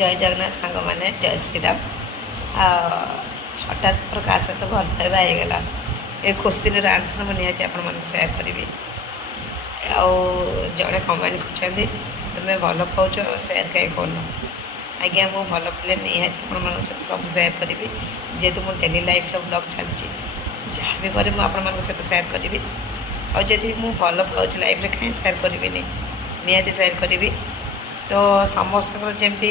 जय जगन्नाथ सांग मैंने जय श्रीराम। हठात पर क्या सहित भल पाइबा होगला ये क्वेश्चन आंसर मुझे निहती आप सेयार करी। जड़े कमेंट कर तुम्हें भल पाच सेयार कहीं कर आज्ञा मुझे भल पाले निहती आप सहित सब सेयार करी जेहेतु मो डेली लाइफ ब्लॉग चलती जहाँ भी करें मुझे सहित सेयार करी और जदि मुझे भल पाँच लाइफ कहीं सेयार करी निहती सेयार करी। तो समस्त जमी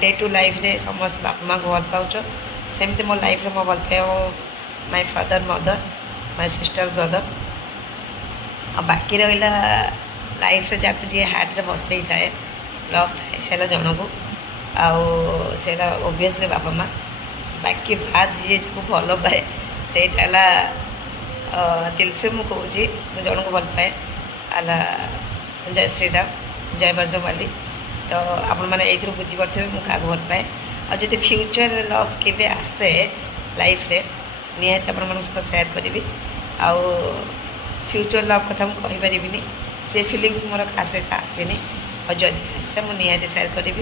डे टू लाइफ रे समस्त बापा माँ को भल पाच सेमती मो लाइफ मो भल पाए my father mother my sister brother और बाकी रहा लाइफ रे जहाँ जी हार्ट रे बसई थाए लव थाए से जन को आला ओबियसली बापा माँ बाकी बात जी जो भल पाए से दिल से मुझे कहूँ जन को भल पाए आला जय श्रीराम जय बजरंगबली। तो आपण मैंने ये बुझीपे मुझे क्या भल पाए और जब फ्यूचर लव के आसे लाइफ रे निहती आप सहित सेयार करी फ्यूचर लव कथा मुझे कहीपरि से फिलिंग्स मोर क्या सहित आसनी और जब आसे मुझे निहती सेयार करी।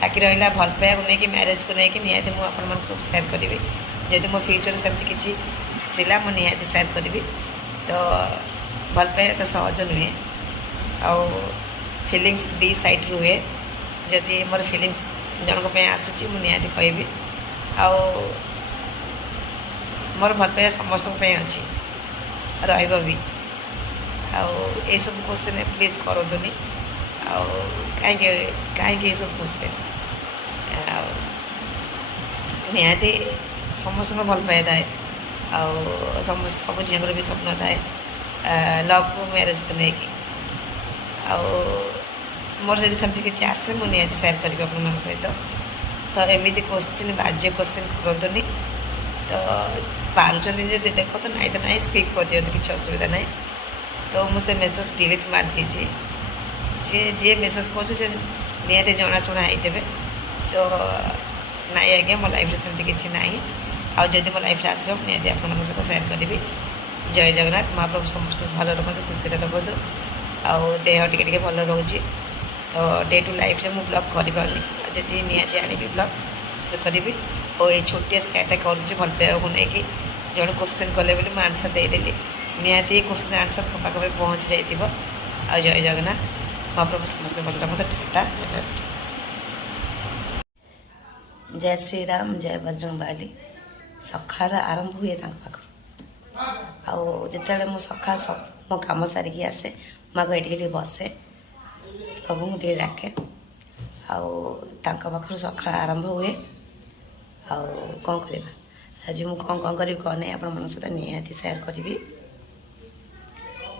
बाकी रहा भल पाया को लेकिन मैरेज को लेकिन निहती मुझे सब सेयार करी जब मो फ्यूचर सेमती किसी आसला मुझे निहती सेयार करी। तो भल पाया तो सहज नुहे आ फिलिंग्स दी साइड रुए जदि मोर फिलिंग्स जनक आसूँ मुझे कहि मोर भल पाया समस्त अच्छी रही ये सब क्वेश्चन प्लीज करतुनि कहीं सब क्वेश्चन निहती समस्त भल पाए थाए सब झीर भी स्वप्न थाए लव को मैरेज को लेकिन मोर जब सेमती किसी आसे मुझे निहती सेयार करी आप सहित। तो एमती क्वेश्चन बाज्य क्वेश्चन करतुनि तो पार्टी देख तो ना स्किप कर दिखाँ किसी असुविधा ना। तो मुझे मेसेज डिलीट मार देती सी जी मेसेज कर निहती जनाशुना होते तो ना आज्ञा मो लाइफ सेमती किसी ना आदि मो लाइफ आसो निहती आप सहित सेयार करी। जय जगन्नाथ महाप्रभु समस्त भल रखु खुशी रखु आउ देह टे भल रोचे। तो डे टू लाइफ में ब्लॉग करी निहती आनी ब्लॉग से करी और ये छोटिया सेटा करुँच भल पाया को लेकिन जड़े क्वेश्चन कले मुझे आंसर देदेली निहती क्वेश्चन आंसर तो पाखे पहुँच जाइए। आ जय जगन्नाथ महाप्रभु समस्त भल रखते टाटा जय श्रीराम जय बजरंगबली। सकाळ आरंभ हुए पाख आते सका मो कम सारिकी आसे माँ ये बसे प्रभु मुझे डाके पाखर सका आरंभ हुए कौन करवा आज मुझे कौन कौन करी कौन नहीं आप सहित निहती सेयार करी।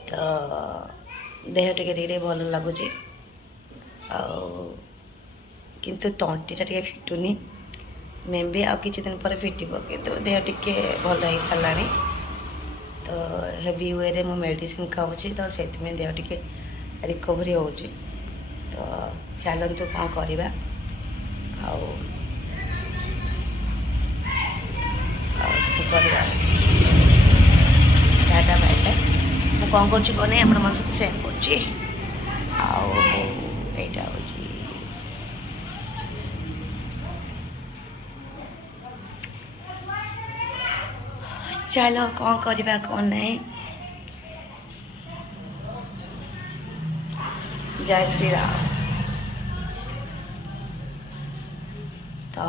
तो देह टे भल लगुच किंतु तंटीटा टे फिटुनी मे भी आ किसी दिन पर फिटब कि देह टे भल हो सारा। तो हेवी वे रे मु मेडिसिन खाऊँ तो से देह टे रिकवरी हो। तो चलतु कौन करवा टाटा बाय बाय। मुझे कौन कर आप सेयार कर चलो कौन करवा कौन नहीं। जय श्री राम। तो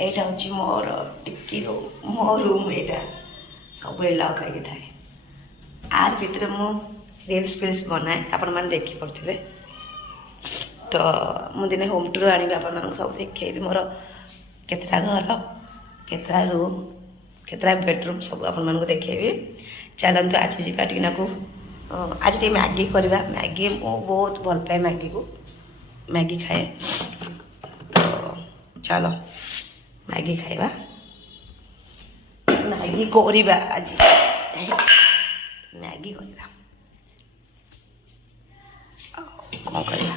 यहाँ हूँ मोर टिकी रूम मो रूम यहाँ सब लक होगी थाए आर भितर मु रील्स फिल्स बनाए आपण मैंने देखी पड़े। तो मुझे दिने होम टूर आनी आप सब देखी मोर केतटा घर केतटा रूम केतटा बेडरूम सब आपको देखी। चलते आज जीवा टीना को आज टे मैगी करवा मैगी मु बहुत भल पाए मैगी को मैगी खाए। तो चलो मैगी खाइबा मैगी करवा आज मैगी करवा कौन करवा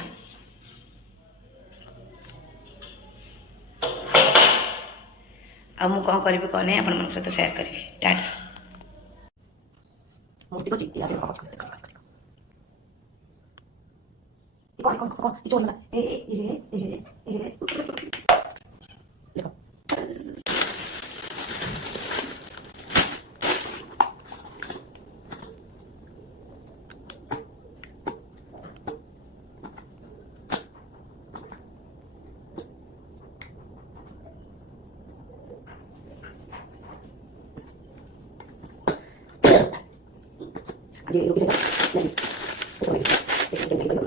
आ मु कौन करी कौन नहीं आप सहित सेयार करी टाटा मूर्ति को कौन ये चोर लगा देखो आज ये रुक जाएगा नहीं तो मैं रुक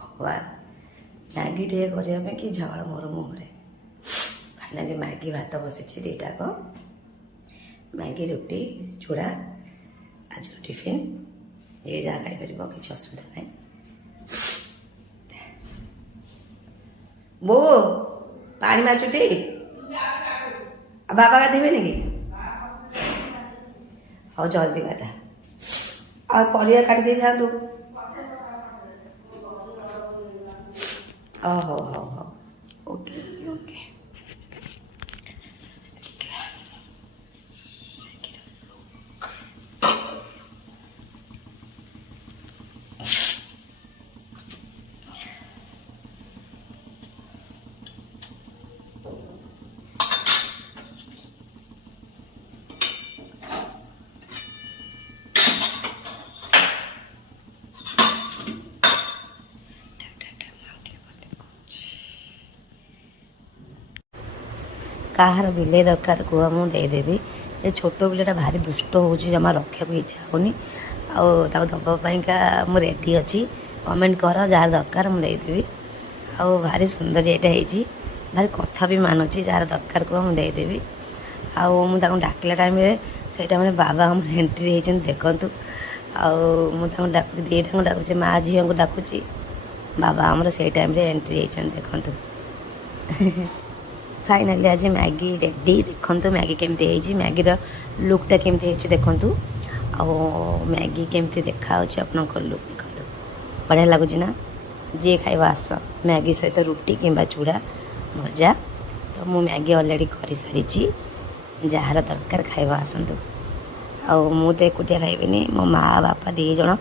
भगवान मैगी टे करने कि झाड़ मोर मुहर फाइनाली मैगी भात बसी दीटाक मैगी रुटी चूड़ा आज टिफिन जी जहाँ खाईपर किसी असुविधा ना बो पानी माचुती बाबा गाधेबे कि हाँ जल्दी गाधा आ परिया काटी दे था हो ओके ओके कहार बिले दरकार कुआ मुदेदेवी ये छोट बिलेटा भारी दुष्ट हो जमा रखा इच्छा होनी आपाइका मु रेडी अच्छी कमेंट कर जार दरकार मुदेदेवी आउ भारी सुंदर ये भारी कथा भी मानुची जार दरकार कुआ मुदेदेवी आउ डाकिला टाइम से टाइम बाबा हम एंट्री होती देखूँ आउ डाकुची दीटा डाकुची माँ झील को डाकुची बाबा आमर से टाइम एंट्री होती देखूँ फाइनाली आज मैगी रेडी देखो मैगी केमती मैगी लुकटा केमती देखूँ आ मैगी केमती देखा आपन लुक देखो बढ़िया लगुच ना जी खाइब आस मैगी सहित रुटी किंबा चूड़ा भजा तो मु मैगी ऑलरेडी कर सारी जार दरकार खाइब आसतु आउ तो एकुटिया खाइबी मो माँ बापा दी जन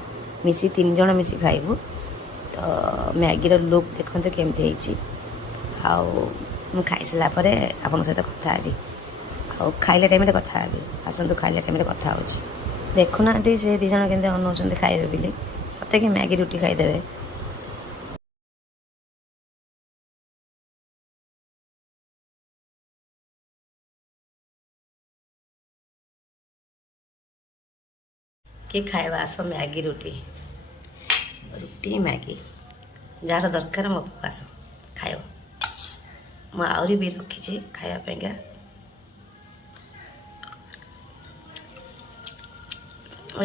मिसी 3 जन मिसी खाइबू तो मैगी लुक देखो केमती आउ मु खाई सारा पर आपन सहित कथा हेबी आ खाइले टाइम कथा हेबी आसतु खाइले टाइम कथा हो देखुना से 2 जन के अनाउन खाइबे बोली सत्य कि मैगी रुटी खाईदेवे कि खाइबा आस मैगी रुटी रुटी मैगी जार दरकार मो आस खाइब ମୁଁ ଆହୁରି ବି ରଖିଛି ଖାଇବା ପାଇଁକା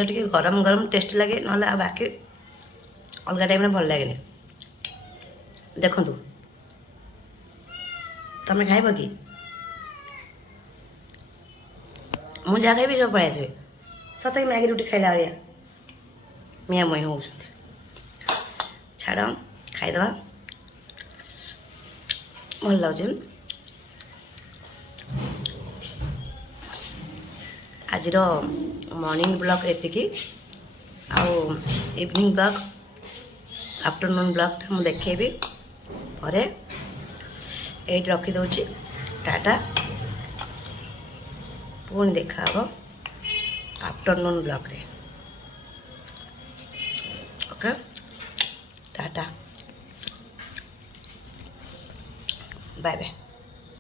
ଟିକେ ଗରମ ଗରମ ଟେଷ୍ଟ ଲାଗେ, ନହେଲେ ଆଉ ବାକି ଅଲଗା ଟାଇମ୍ରେ ଭଲ ଲାଗେନି। ଦେଖନ୍ତୁ, ତମେ ଖାଇବ କି? ମୁଁ ଯାହା ଖାଇବି ସବୁ ପଳେଇ ଆସିବେ। ସତରେ ମ୍ୟାଗି ରୁଟି ଖାଇଲା ଭଳିଆ ମିଆଁ ମଇଁ ହେଉଛନ୍ତି। ଛାଡ଼, ଖାଇଦେବା। ଭଲ ଲାଗୁଛି। ଆଜିର ମର୍ଣ୍ଣିଂ ବ୍ଲଗ୍ ଏତିକି। ଆଉ ଇଭିନିଂ ବ୍ଲଗ୍, ଆଫ୍ଟରନୁନ୍ ବ୍ଲଗ୍ଟା ମୁଁ ଦେଖେଇବି ପରେ। ଏଇଠି ରଖିଦେଉଛି। ଟାଟା। ପୁଣି ଦେଖାହେବ ଆଫ୍ଟରନୁନ୍ ବ୍ଲଗ୍ରେ। Okay, tata, bye bye.